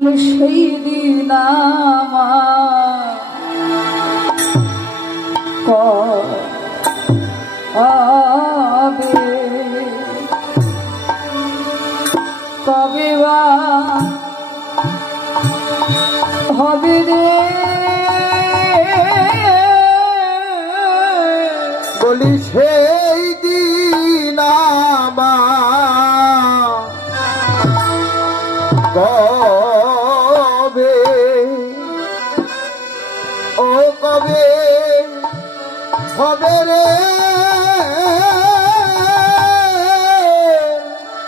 সেই দিন কবে বা হবে রে, বলি সেই দিন কবে, ও কবে হবে রে,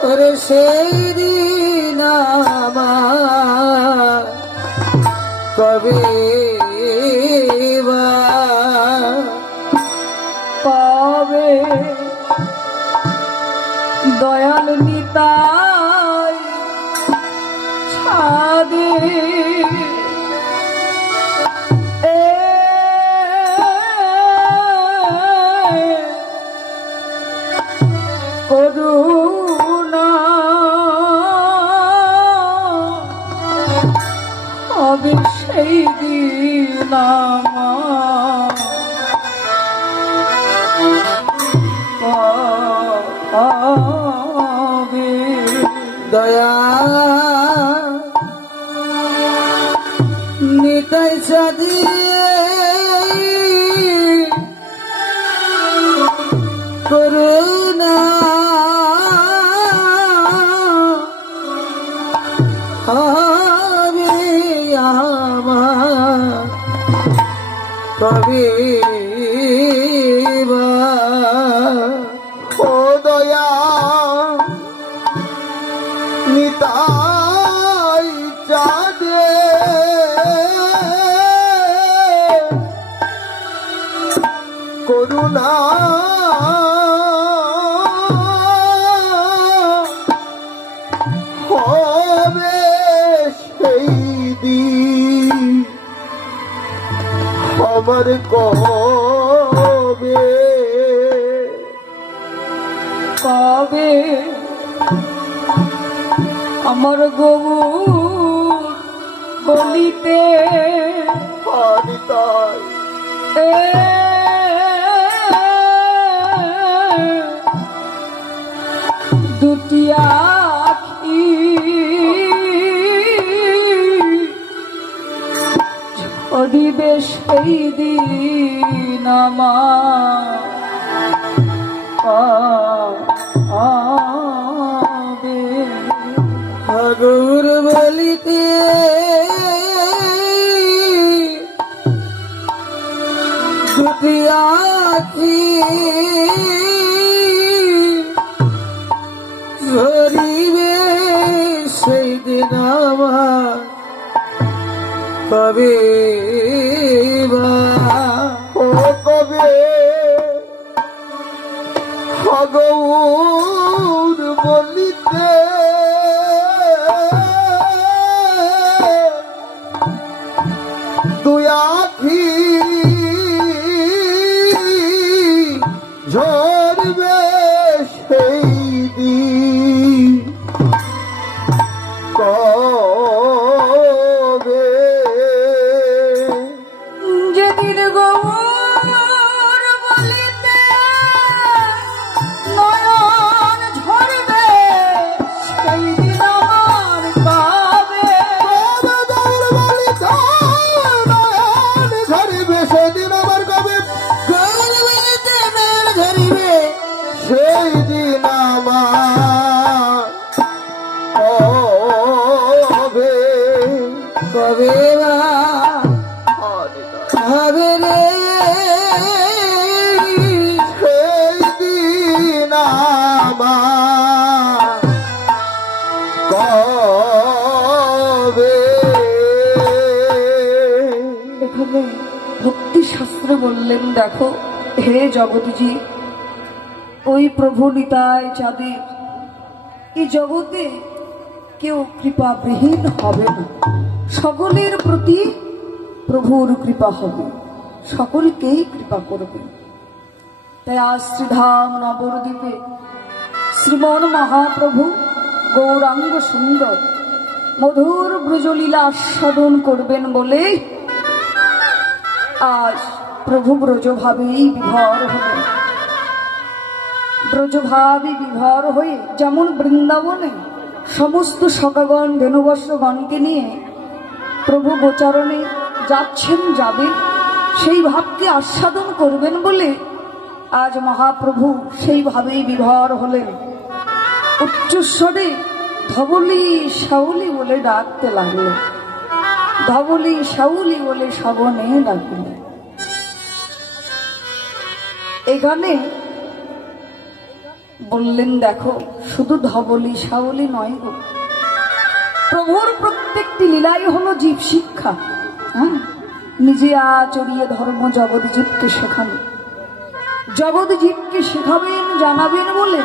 ওরে সেই দিন কবে বা পাবে দয়াল নিতাই ছাদে করুণা হবে সেই দিন দয়া নিতাই সাদি করুণা হবে আমার কবে ও দয়া নিতাই চাঁদে করুণা হবে সেই দিন আমার কবে কবে আমার গৌর বলিতে নিতাই দুটি আখি ঝরিবে সেই দিন গৌর বলিতে দুটি আখি ঝরিবে সেই দিন আমার কবে ও কবে গৌর বলিতে দুই আখি ঝরবে সেই দিন কবে যেদিন গৌর বলিতে নয়ন ঝরবে সেই দিন আমার কবে, গৌর বলিতে নয়ন ঝরবে সেদিন আমার কবে, গৌর বলিতে নয়ন ঝরিবে সেই দিন আমার কবে কবে বা হবে রে, সেই দিন আমার কবে। এখানে ভক্তি শাস্ত্রে বললেন, দেখো হে জগৎজি, ওই প্রভু নিতাই চাঁদের এই জগতে কেউ কৃপাবিহীন হবে না, সকলের প্রতি প্রভুর কৃপা হবে, সকলকেই কৃপা করবে। তাই আজ শ্রীধাম নবদ্বীপে শ্রীমন মহাপ্রভু গৌরাঙ্গ সুন্দর মধুর ব্রজলীলা আস্বাদন করবেন বলে আজ প্রভু ব্রজভাবেই বিভোর হলেন। ব্রজভাবে বিভোর হয়ে যেমন বৃন্দাবনে সমস্ত সখাগণ ধেনুবস্ত্রগণকে নিয়ে প্রভু গোচারণে যাচ্ছেন, যাবেন, সেই ভাবকে আস্বাদন করবেন বলে আজ মহাপ্রভু সেইভাবেই বিভোর হলেন। উচ্চস্বরে ধবলি শাউলি বলে ডাকতে লাগলেন, ধবলি শাউলি বলে শ্রবণে ডাকলেন। এখানে বললেন দেখো শুধু ধবলি শাউলি নয় গো, প্রভুর প্রত্যেকটি লীলাই হলো জীব শিক্ষা। নিজে আচরিয়ে ধর্ম জগৎ জীবকে শেখান, জগৎ জীবকে শেখাবেন, জানাবেন বলে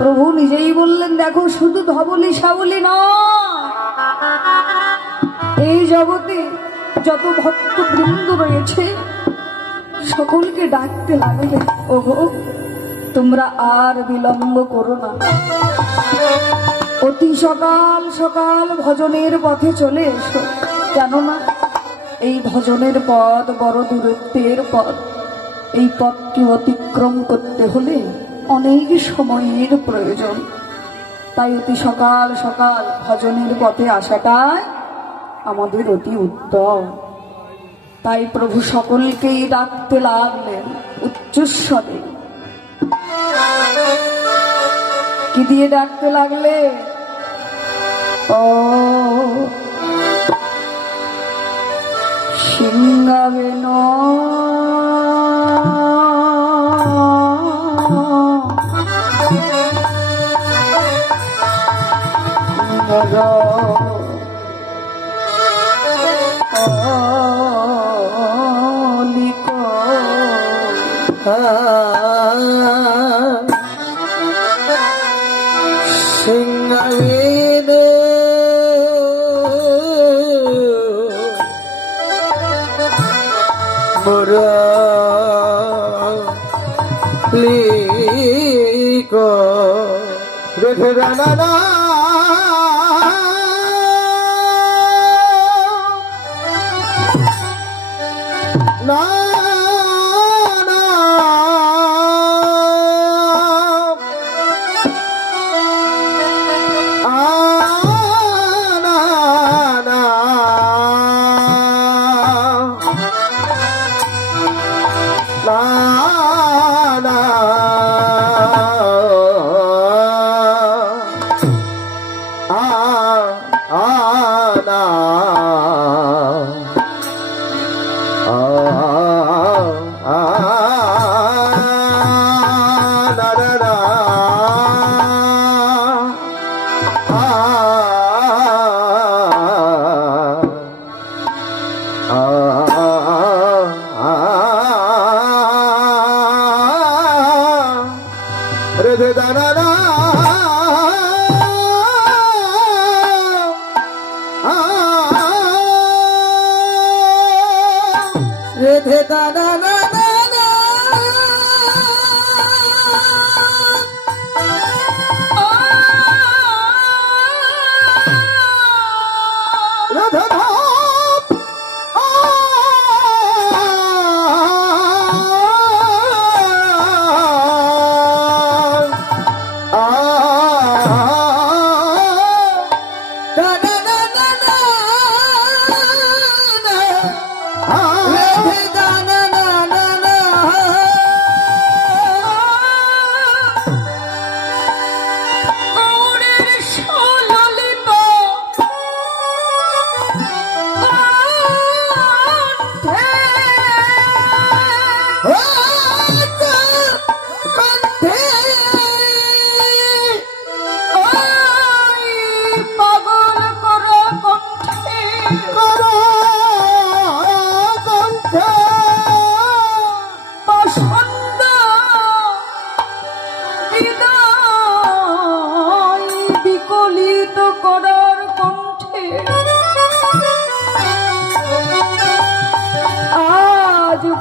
প্রভু নিজেই বললেন দেখো শুধু ধবলি শাউলি নয়, এই জগতে যত ভক্ত বৃন্দ রয়েছে সকলকে ডাকতে লাগবে, ওগো তোমরা আর বিলম্ব করো না, অতি সকাল সকাল ভজনের পথে চলে এসো। কেননা এই ভজনের পথ বড় দূরত্বের পথ, এই পথকে অতিক্রম করতে হলে অনেক সময়ের প্রয়োজন, তাই অতি সকাল সকাল ভজনের পথে আসাটাই আমাদের অতি উত্তম। তাই প্রভু সকলকেই ডাকতে লাগলেন উচ্চস্বরে। কি দিয়ে ডাকতে লাগলে? ও সিংহাবেন সিংহাবেন মুরলীক রেখে রানা না না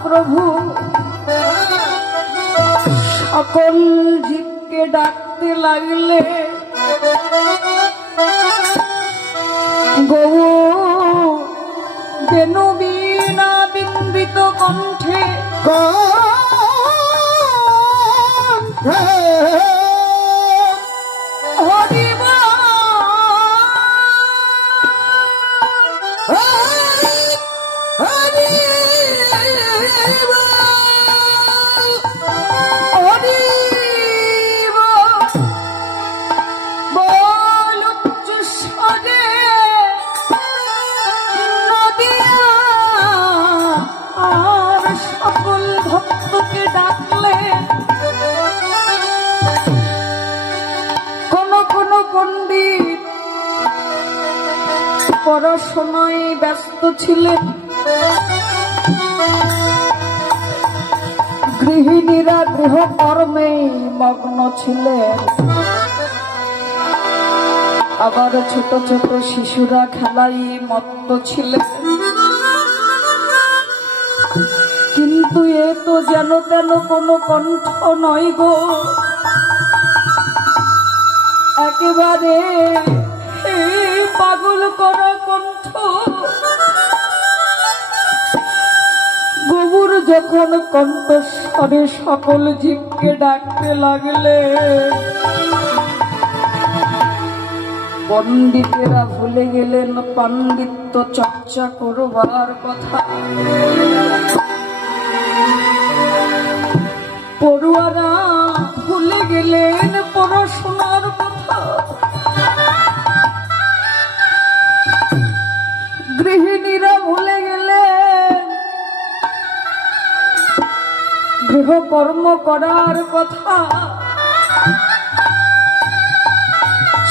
প্রভু সকল জীবকে ডাকতে লাগলে গৌ বেনু বীণা বিন্দিত কণ্ঠে হরিব পড়াশোনায় ব্যস্ত ছিলেন, গৃহিণীরা গৃহকর্মে মগ্ন ছিলেন, আবার ছোট ছোট শিশুরা খেলাই মত্ত ছিলেন। কিন্তু এ তো যেন তেন কোনো কণ্ঠ নয় গো, একেবারে পাগল করা কণ্ঠ। গৌর যখন কণ্ঠস্বরে সকল জীবকে ডাকতে লাগলে, পণ্ডিতেরা ভুলে গেলেন পাণ্ডিত্য চর্চা করবার কথা, পড়ুয়ারা ভুলে গেলেন পড়াশোনার কথা, গৃহিণীরা ভুলে গেলেন গৃহকর্ম করার কথা,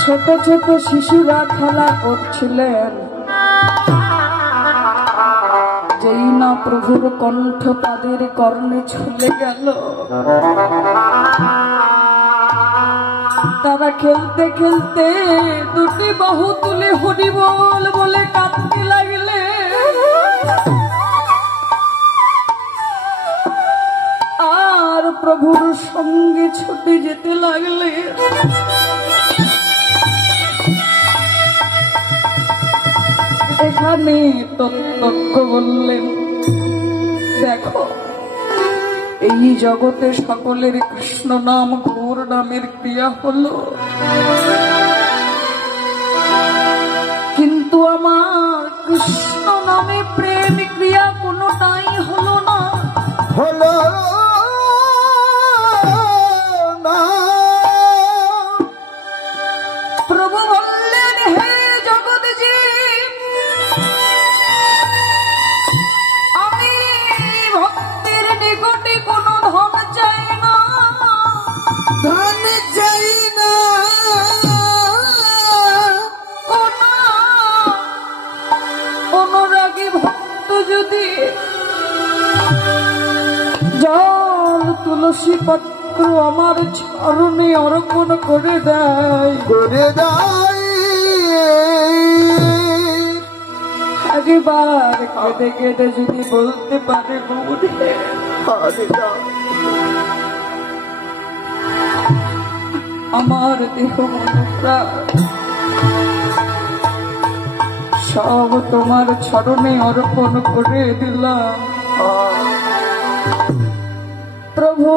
ছোট ছোট শিশুরা খেলা করছিলেন। যেই না প্রভুর কণ্ঠ তাদের কর্ণে ছুলে গেল, তারা খেলতে খেলতে দুটি বাহু তুলে হরিবল বলে কাঁদতে লাগলে। আর প্রভুর সঙ্গে ছুটে যেতে লাগলে। এখানে তত্ত্বজ্ঞ বললেন, দেখো এই জগতে সকলের কৃষ্ণ নাম গৌর নামের ক্রিয়া হলো, কিন্তু আমার কৃষ্ণ নামে প্রেম ক্রিয়া কোনোটাই হলো না। হলো না। প্রভু বললেন, হে জগৎ জীব, আমি ভক্তের নিকটে কোনো ধন চাই না, ধন চাই না। অনুরাগী ভক্ত যদি জল তুলসী পত্র আমার চরণে অর্পণ করে দেয়, একবার কেঁদে কেঁদে যদি বলতে পারে, আমার দেহ মনপ্রাণ সব তোমার চরণে অর্পণ করে দিলাম, প্রভু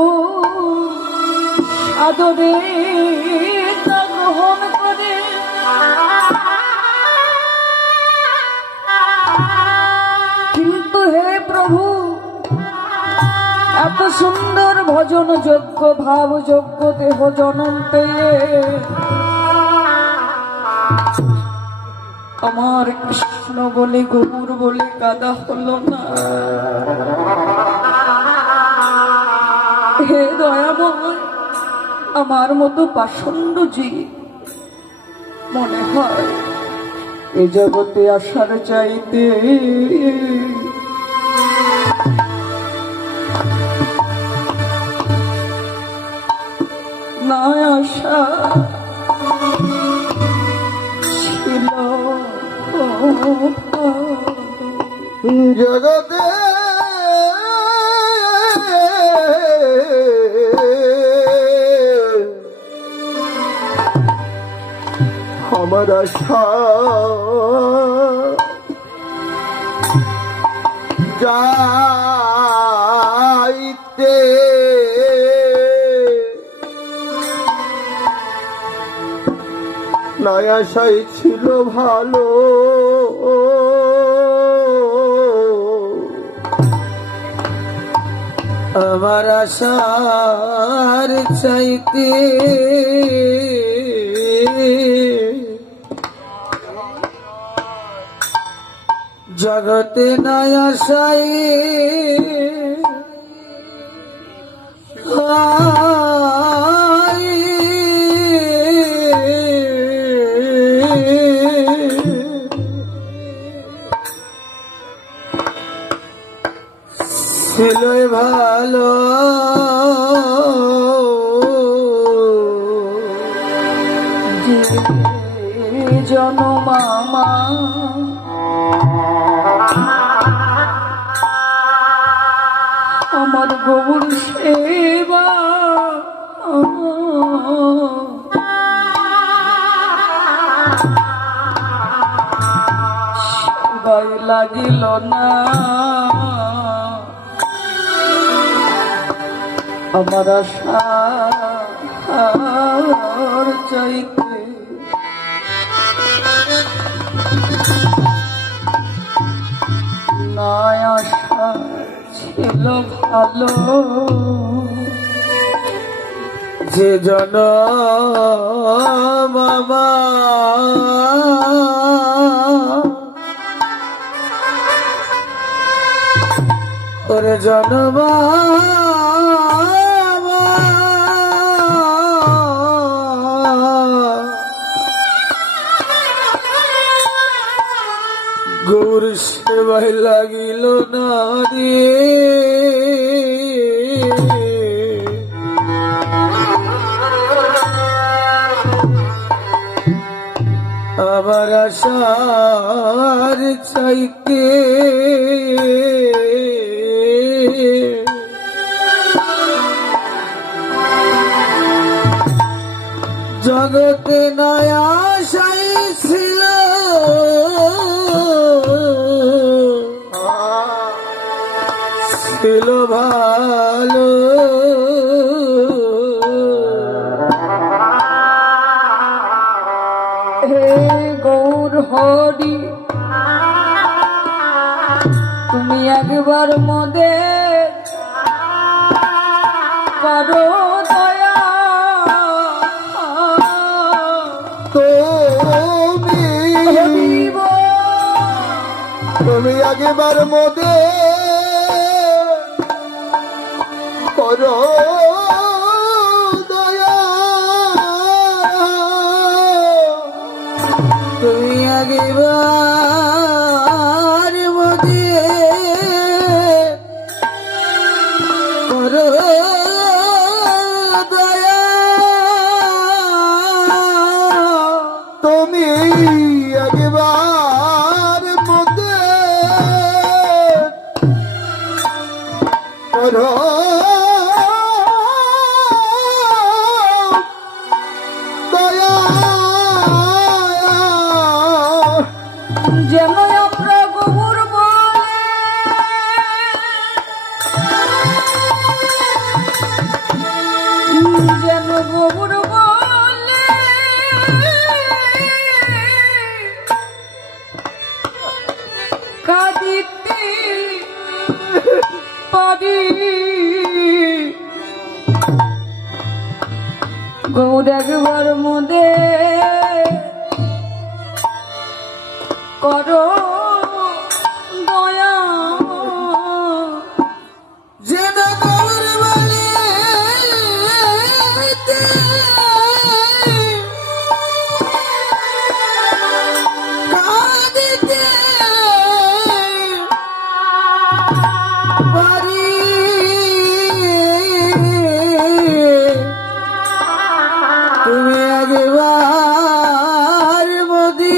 আদরে তা গ্রহণ করে। কিন্তু হে প্রভু, এত সুন্দর ভজন যোগ্য ভাব যোগ্য দেহ জনন পেয়ে আমার কৃষ্ণ বলে গৌর বলে কাদা হলো না। হে দয়াময়, আমার মতো পাষণ্ড জীব মনে হয় এ জগতে আসার চাইতে না আসা ছিল জগতে আমার আশা যাইতে নয়াশাই ছিল ভালো আমার আশার চাইতে জগতে নাই আশাই ছিলই ভালো যে জনমামা আমার গৌর সেবা সেবাই লাগিল না আমার আশার চাইতে নাই আশা ছিল ভালো যে জন মামা ওরে জনমা গৌর সেবাই লাগিল না রে আমার আশার চাইতে জগতে নাই আশাই ছিল ছিল ভালো হে গৌর হরি তুমি একবার মোদের করো দয়া তুমি আগেবার মধ্যে করো দয়া তুমি আগেবার মধ্যে করো দয়া তুমি আগেবার মধ্যে করো দয়া যেন আমরা গৌর বলে যেন গৌর বলে কাঁদিতে পারি গৌর একবার মধ্যে করো দয়া যেন গৌর বলে কাঁদিতে পারি তুমি একবার মোদি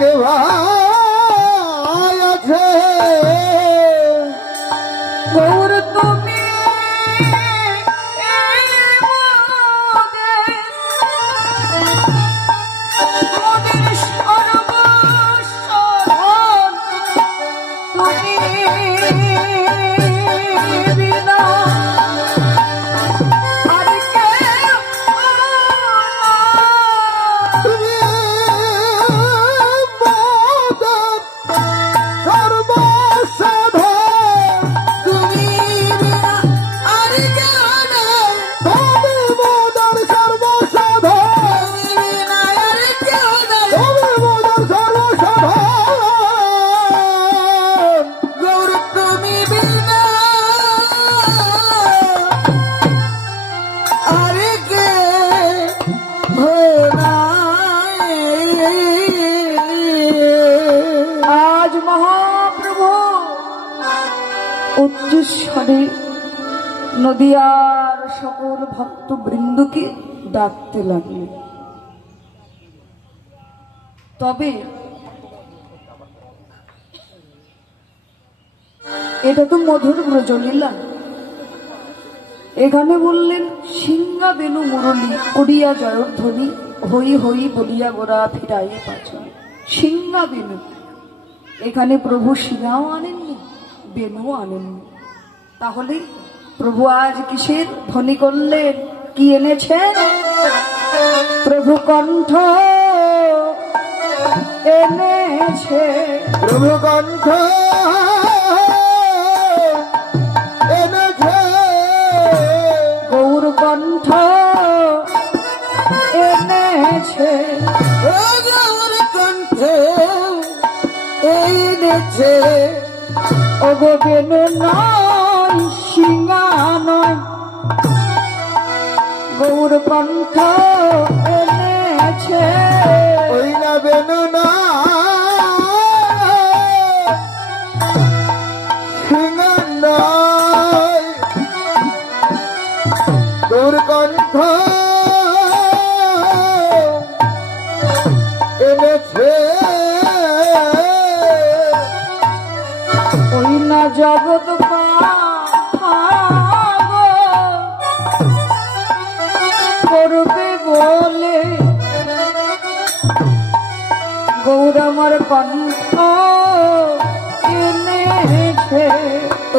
কে ভাই আছে গৌর তুমি মোদের সর্বসাধন, তুমি বিনা আর কেউ তুমি মোদের সর্বসাধন তুমি বিনা আর কেউ নেই, তুমি মোদের সর্বসাধন তুমি বিনা আর কেউ নেই, তুমি মোদের সর্বসাধন গৌর তুমি বিনা আর কেউ নাই। আজ মহাপ্রভু উচ্চস্বরে নদিয়ার সকল ভক্ত বৃন্দকে ডাকতে লাগলেন। তবে এটা তো মধুর ব্রজলীলা। এখানে বললেন সিংহা বেনু মুরলী করিয়া জয়ধ্বনি হই হই বলিয়া গোরা ফিরাই পাচন। সিংহা বেনু, এখানে প্রভু সিংহাও আনেননি, বেনুও আনেননি। তাহলে প্রভু আজ কিসের ধ্বনি করলেন, কি এনেছেন? প্রভু কণ্ঠ এনেছে, প্রভু কণ্ঠ এনেছে গৌর কণ্ঠ এনেছে, ও গৌর কণ্ঠে এনেছে, ওগো বেনু নয় সিংহা নয়, গৌর কণ্ঠ এনেছে। ওই না বেনু না সিংহ নয়, তোর কণ্ঠ এনেছে ওই না জগৎ করবে বলে গৌর আমার কণ্ঠ এনেছে।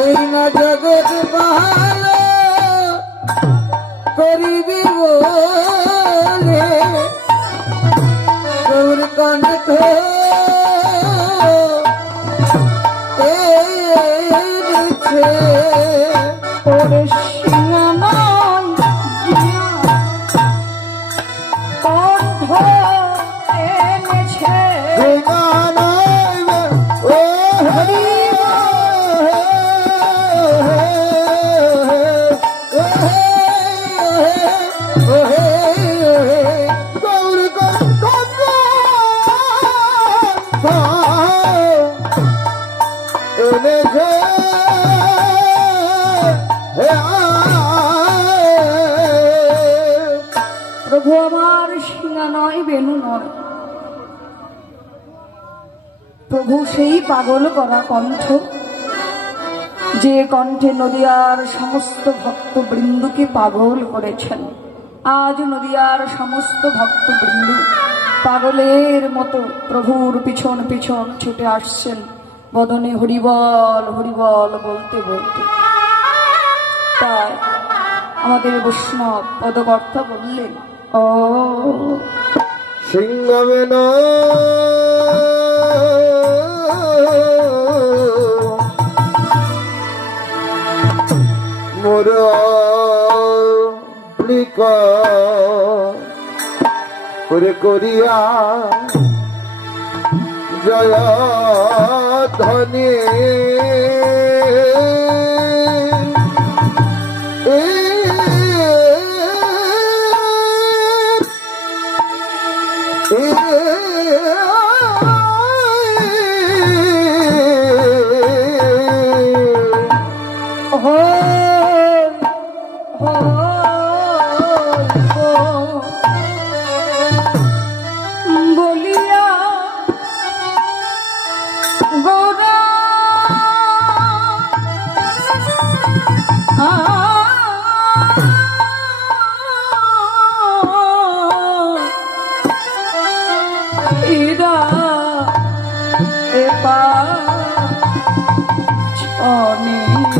ওই না জগৎ ভালো করিবি বলে গৌর কণ্ঠ এনেছে। ওরে সিংহা নয় কণ্ঠ এনেছে, সিংহ নয় ও হরি গৌর কণ্ঠ এনেছে প্রভু আমার সিংহা নয় বেনু নয়, প্রভু সেই পাগল করা কণ্ঠ, যে কণ্ঠে নদিয়ার সমস্ত ভক্ত বৃন্দকে পাগল করেছেন। আজ নদিয়ার সমস্ত ভক্ত বৃন্দ পাগলের মতো প্রভুর পিছন পিছন ছুটে আসছেন, বদনে হরিবল হরিবল বলতে বলতে। তাই আমাদের বৈষ্ণব পদকর্তা বললেন, ও সিংহ বেন মোর করে করিয়া জয় ধনী বলিয়া অনেক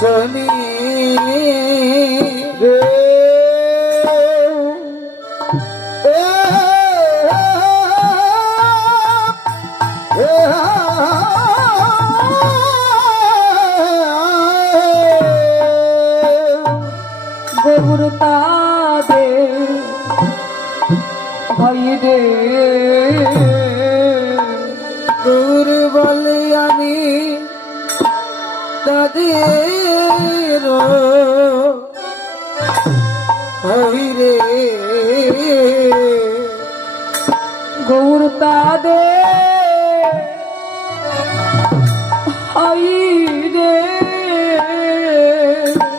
শনি গৌর তাদে ভাই রে গৌর বলে আমি তাদের হই রে গৌর তাদে হাই রে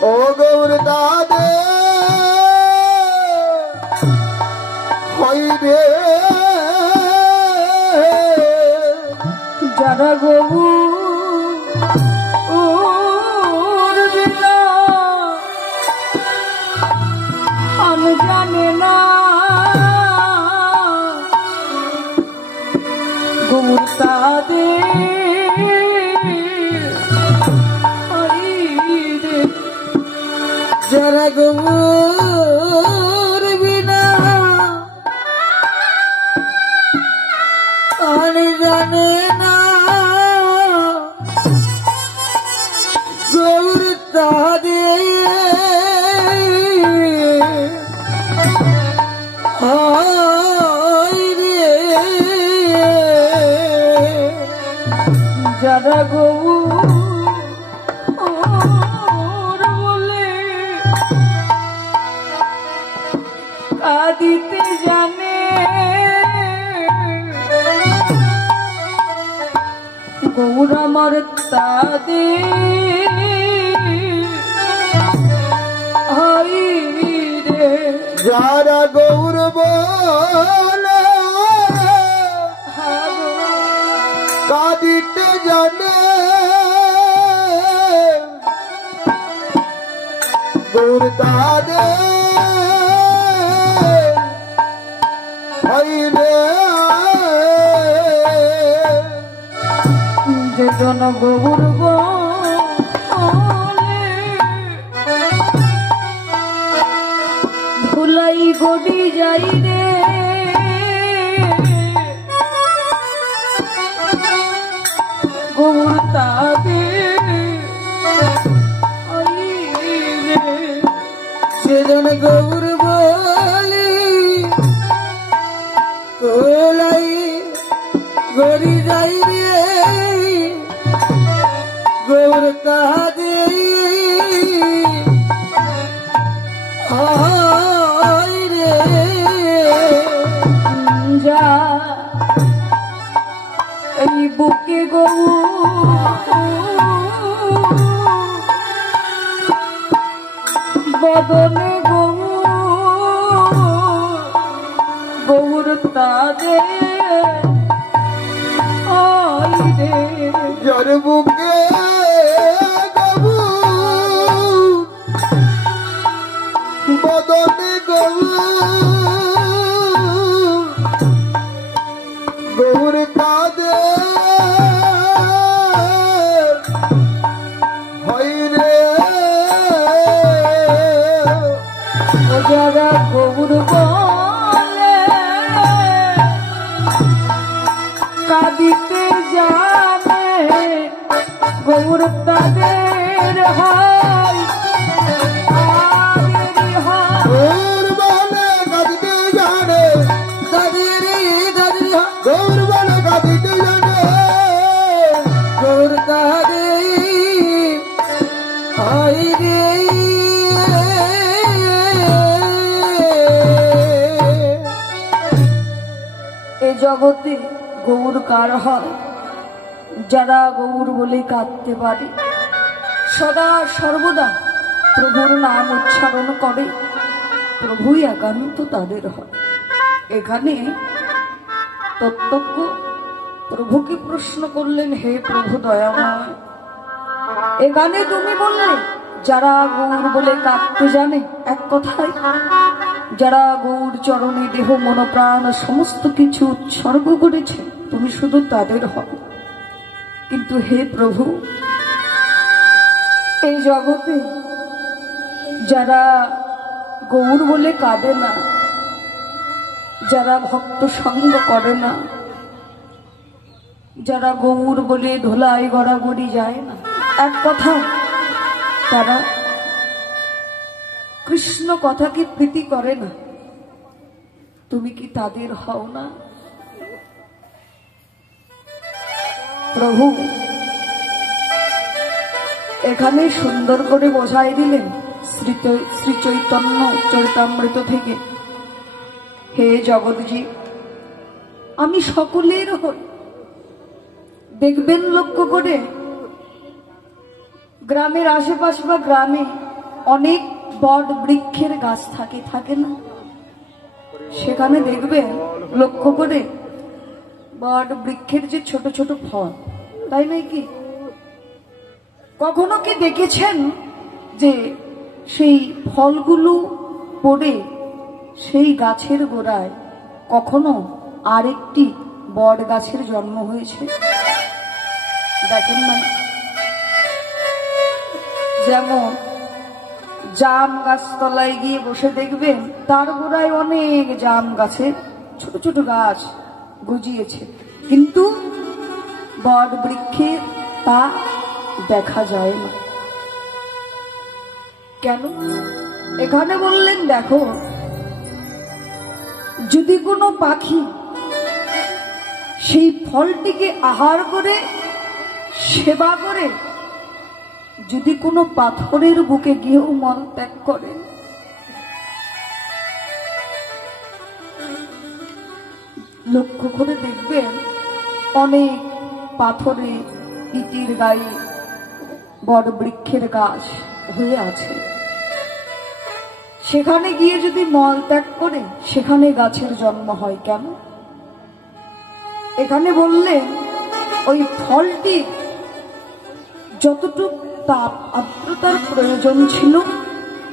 ও গৌর দাদে হই রে যারা গৌর বিনা আন জানে না গৌর তাদে হাই রে যারা গৌর বিনা আর জানে না গৌর তাদের হয় রে যারা গৌর বলে কাঁদিতে জানে গৌর আমার তাদের হাই রে যারা গৌর বলে কাঁদিতে জানে গৌর দাদে হই রে যে জন গৌর বলে ধুলাই গড়ি যাই রে গৌর তাদের হাই রে সেজন গৌর বলি কোলাই গড়ি যাই রে গৌর তাদে হয় রে যা এই বুকে বদনে গৌর তাদের হাই রে যার বুকে বদনে গৌর কাদে হই রে ও যারা গৌর বলে কাঁদিতে জানে গৌর তাদের হাই গৌর বলে কাঁদিতে জানে দাদের দাদের গৌর বলে কাঁদিতে জানে গৌর তাদে হয় রে এ জগতে গৌর কার হয় যারা গৌর বলে কাঁদতে পারে সদা সর্বদা প্রভুর নাম উচ্চারণ করে প্রভুই একান্ত তাদের হয়। এখানে তত্ত্বজ্ঞ প্রভুকে প্রশ্ন করলেন, হে প্রভু দয়াময়, এখানে তুমি বললে যারা গৌর বলে কাঁদতে জানে, এক কথায় যারা গৌর চরণে দেহ মনোপ্রাণ সমস্ত কিছু উৎসর্গ করেছে, তুমি শুধু তাদের হও। কিন্তু হে প্রভু, এই জগতে যারা গৌর বলে কাঁদে না, যারা ভক্ত সঙ্গ করে না, যারা গৌর বলে ধোলাই গড়াগড়ি যায় না, এক কথা তারা কৃষ্ণ কথাকে প্রীতি করে না, তুমি কি তাদের হও না? প্রভু এখানে সুন্দর করে বোঝাই দিলেন শ্রী চৈতন্য চরিতামৃত থেকে, হে জগৎজী, আমি সকলের হই। দেখবেন লক্ষ্য করে, গ্রামের আশেপাশে বা গ্রামে অনেক বট বৃক্ষের গাছ থাকে না? সেখানে দেখবেন লক্ষ্য করে বট বৃক্ষের যে ছোট ছোট ফল, তাই নয় কি? কখনো কি দেখেছেন যে সেই ফলগুলো পড়ে সেই গাছের গোড়ায় কখনো আরেকটি বট গাছের জন্ম হয়েছে? দেখেন না? যেমন জাম গাছতলায় গিয়ে বসে দেখবেন তার গোড়ায় অনেক জাম গাছের ছোট ছোট গাছ গজিয়েছে, কিন্তু বট বৃক্ষে তা দেখা যায় না। কেন? এখানে বললেন, দেখো, যদি কোনো পাখি সেই ফলটিকে আহার করে সেবা করে, যদি কোনো পাথরের বুকে গিয়েও মল ত্যাগ করে, লক্ষ্য করে দেখবেন অনেক পাথরে ইটির গায়ে বড় বৃক্ষের গাছ হয়ে আছে, সেখানে গিয়ে যদি মল ত্যাগ করে সেখানে গাছের জন্ম হয়। কেন? এখানে বললেন ওই ফলটি যতটুকু তাপ আর্দ্রতার প্রয়োজন ছিল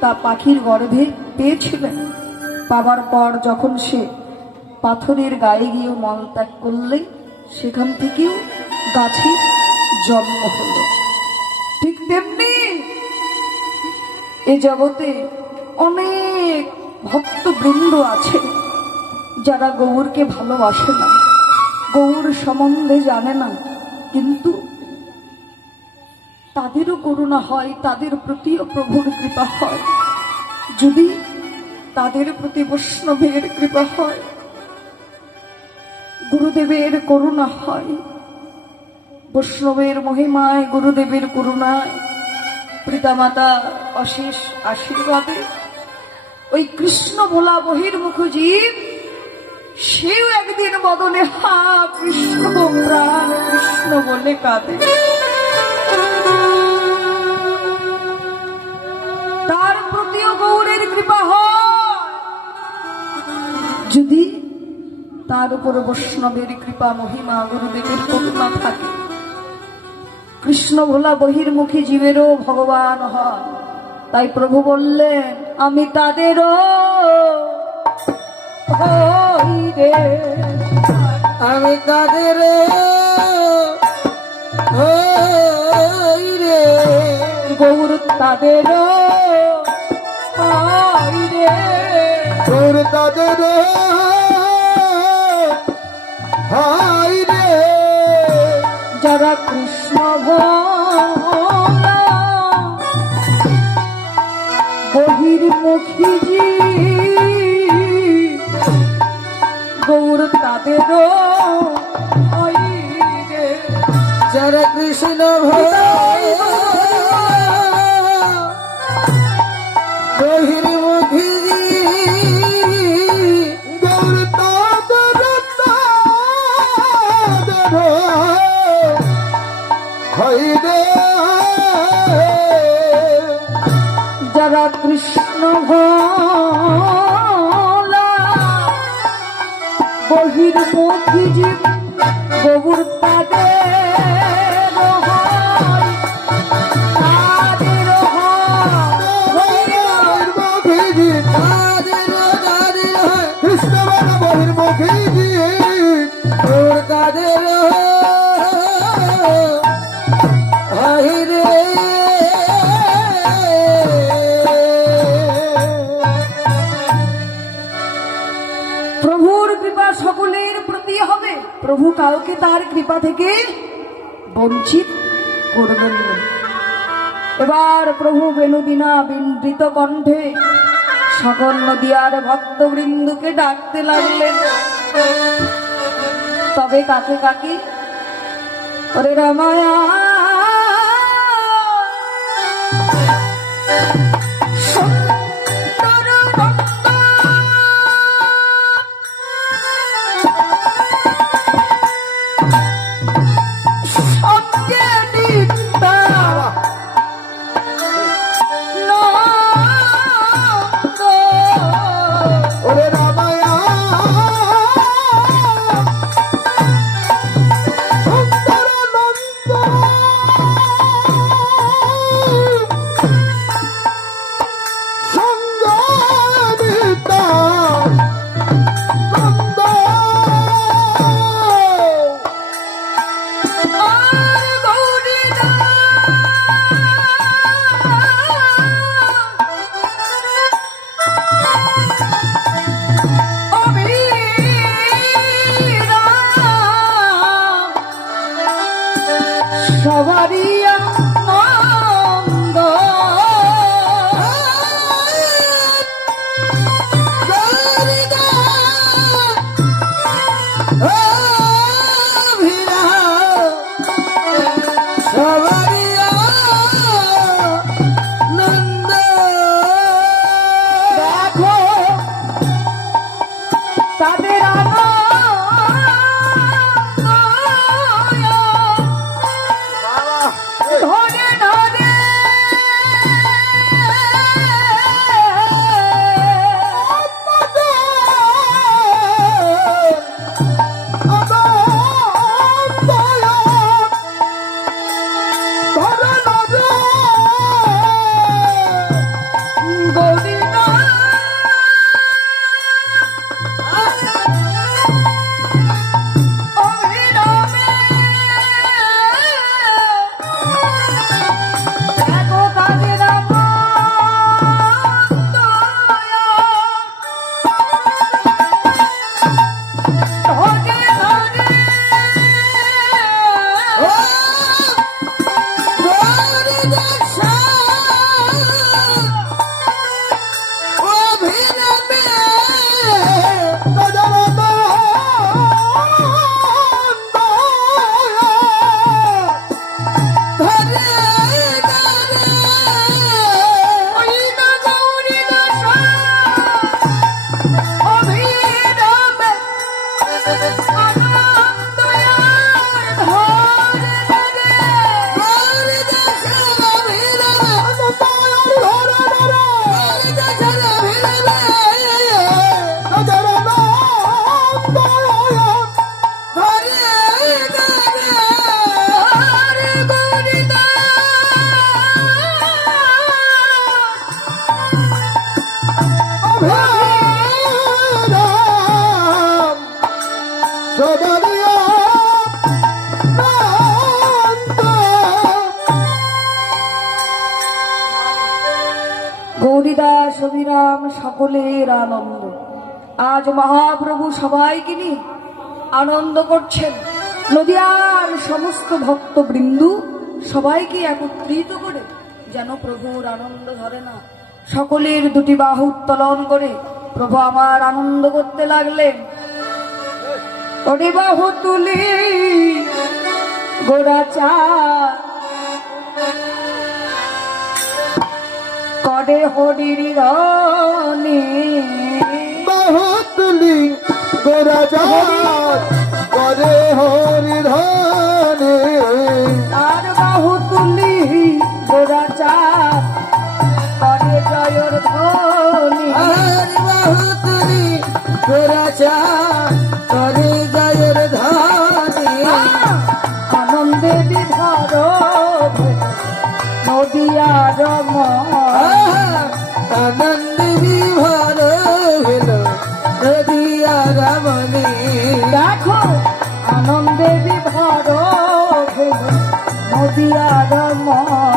তা পাখির গর্ভে পেয়েছিলেন, পাবার পর যখন সে পাথরের গায়ে গিয়ে মল ত্যাগ করলে সেখান থেকেও গাছে জন্ম হল। ঠিক তেমনি এ জগতে অনেক ভক্তবৃন্দ আছে যারা গৌরকে ভালোবাসে না, গৌর সম্বন্ধে জানে না, কিন্তু তাদেরও করুণা হয়, তাদের প্রতিও প্রভুর কৃপা হয়। যদি তাদের প্রতি বৈষ্ণবের কৃপা হয়, গুরুদেবের করুণা হয়, বৈষ্ণবের মহিমায় গুরুদেবের করুণায় পিতামাতা অশেষ আশীর্বাদে ওই কৃষ্ণ ভোলা বহির্মুখ জীব সেও একদিন বদনে হা কৃষ্ণ প্রাণ কৃষ্ণ বলে কাঁদে। তার প্রতিও গৌরের কৃপা হয় যদি তার উপরে বৈষ্ণবের কৃপা মহিমা গুরুদেবের করুণা থাকে। কৃষ্ণ ভোলা বহির্মুখী জীবেরও ভগবান হয়। তাই প্রভু বললেন, আমি তাদেরও হই রে, আমি তাদের হই রে, গৌর তাদেরও হই রে, তোর তাদের হাই রে, যারা কৃষ্ণ ভোলা বহির্মুখী জীব, গৌর তাদেরও হই রে, যারা কৃষ্ণ বহির্মুখী গৌর তাদের হাই রে, যারা কৃষ্ণ ভোলা মুখিজি গবুর তাদের হয়, তাদের বহির্মুখী তাদের তাদের হয় কৃষ্ণ বল বহির্মুখী তোর তাদের হাই রে প্রভুর কৃপা সকলের প্রতি হবে, প্রভু কাউকে তার কৃপা থেকে বঞ্চিত করবেন না। এবার প্রভু বেনুদিনা বিন্দৃত কণ্ঠে সকল নদিয়ার ভক্তবৃন্দকে ডাকতে লাগলেন। তবে কাকে কাকে? ওরে রামায়া ওরে রামায়া সঙ্গীতা নন্দ সবারই আনন্দ দেখো তাদের ধরে ধরে গৌরীনা অভিরামে দেখো তাদের আনন্দ ধরে ধরে গৌরীদাস অভিরাম সকলের আনন্দ। আজ মহাপ্রভু সবাইকে নিয়ে আনন্দ করছেন। নদিয়ার সমস্ত ভক্তবৃন্দু সবাইকে একত্রিত করে যেন প্রভুর আনন্দ ধরে না, সকলের দুটি বাহু উত্তোলন করে প্রভু আমার আনন্দ করতে লাগলেন। ওরে বাহু তুলি গোড়াচা করে হরির রনে বাহুতুলি গোরাজা করে হরি ধনে আর বাহু তুলি গোড়াচা করে জয়র ধ্বনি আর বাহুতুরি গোরাচা করে বিভার নদিয়ার মা